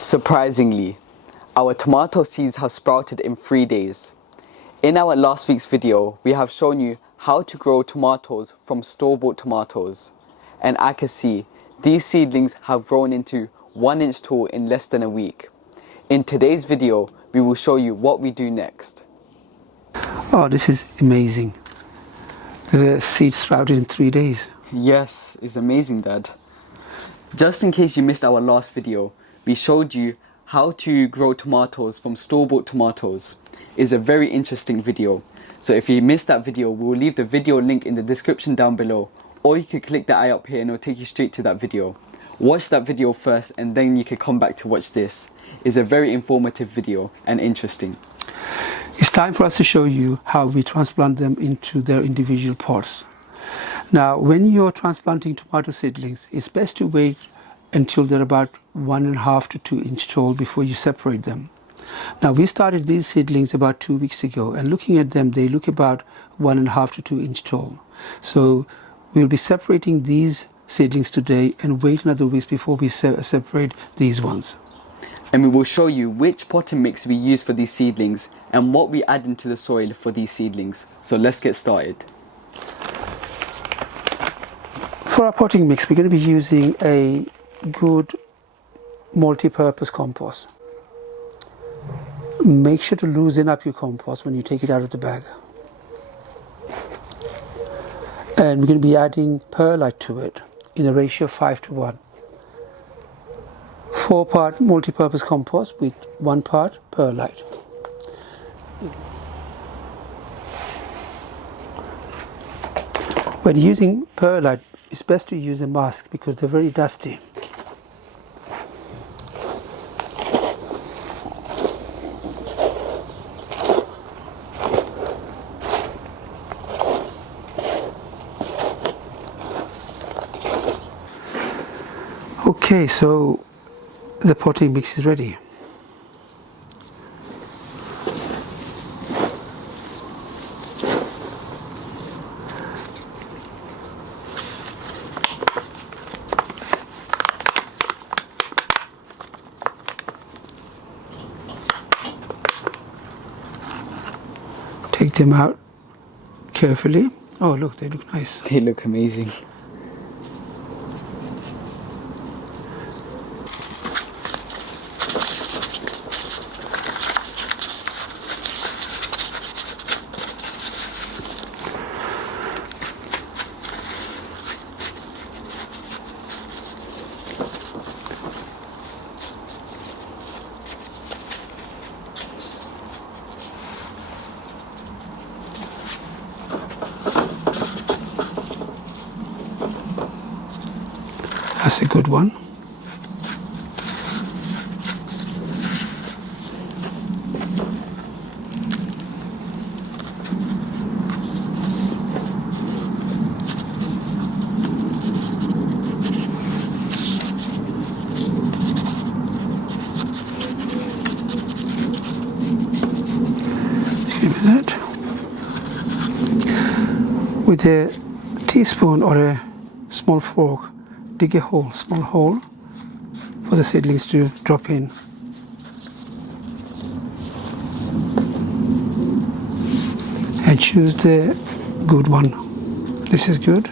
Surprisingly, our tomato seeds have sprouted in 3 days. In our last week's video, we have shown you how to grow tomatoes from store-bought tomatoes. And I can see these seedlings have grown into 1 inch tall in less than a week. In today's video, we will show you what we do next. Oh, this is amazing. The seed sprouted in 3 days. Yes, it's amazing, Dad. Just in case you missed our last video, we showed you how to grow tomatoes from store-bought tomatoes. It's a very interesting video. So if you missed that video, we'll leave the video link in the description down below, or you can click the eye up here and it'll take you straight to that video. Watch that video first and then you can come back to watch this. It's a very informative video and interesting. It's time for us to show you how we transplant them into their individual pots. Now, when you're transplanting tomato seedlings, it's best to wait until they're about 1.5 to 2 inch tall before you separate them. Now, we started these seedlings about 2 weeks ago, and looking at them, they look about 1.5 to 2 inch tall. So we'll be separating these seedlings today and wait another week before we separate these ones. And we will show you which potting mix we use for these seedlings and what we add into the soil for these seedlings. So let's get started. For our potting mix, we're going to be using a good multi-purpose compost. Make sure to loosen up your compost when you take it out of the bag. And we're going to be adding perlite to it in a ratio of 5:1. 4-part multi-purpose compost with 1 part perlite. When using perlite, it's best to use a mask because they're very dusty. Okay, so the potting mix is ready. Take them out carefully. Oh, look, they look nice. They look amazing. That's a good one. Give me that. With a teaspoon or a small fork, dig a hole, small hole, for the seedlings to drop in. And choose the good one. This is good.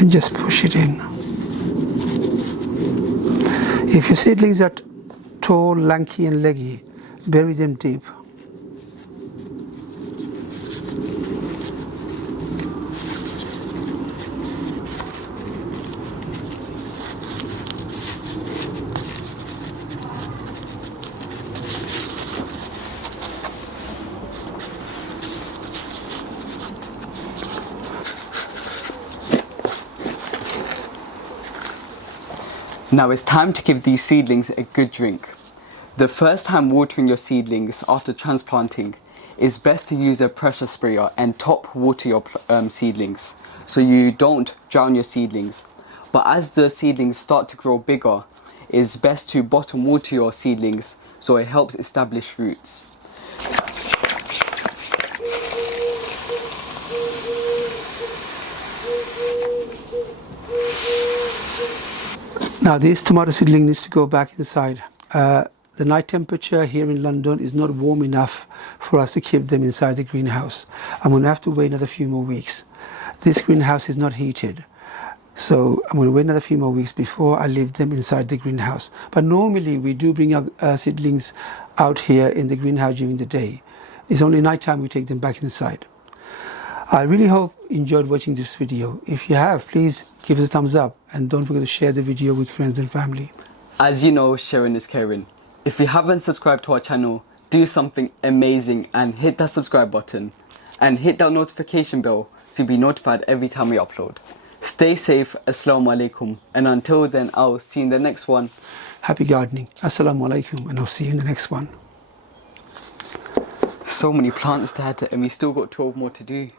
And just push it in. If your seedlings are tall, lanky and leggy, bury them deep. Now it's time to give these seedlings a good drink. The first time watering your seedlings after transplanting, it's best to use a pressure sprayer and top water your seedlings so you don't drown your seedlings. But as the seedlings start to grow bigger, it's best to bottom water your seedlings so it helps establish roots. Now this tomato seedling needs to go back inside. The night temperature here in London is not warm enough for us to keep them inside the greenhouse. I'm going to have to wait another few more weeks. This greenhouse is not heated, so I'm going to wait another few more weeks before I leave them inside the greenhouse. But normally we do bring our seedlings out here in the greenhouse during the day. It's only night time we take them back inside. I really hope you enjoyed watching this video. If you have, please give us a thumbs up and don't forget to share the video with friends and family. As you know, sharing is caring. If you haven't subscribed to our channel, do something amazing and hit that subscribe button and hit that notification bell so you'll be notified every time we upload. Stay safe, Assalamu alaikum, and until then I'll see you in the next one. Happy gardening. Assalamu alaikum, and I'll see you in the next one. So many plants, Dad, and we still got 12 more to do.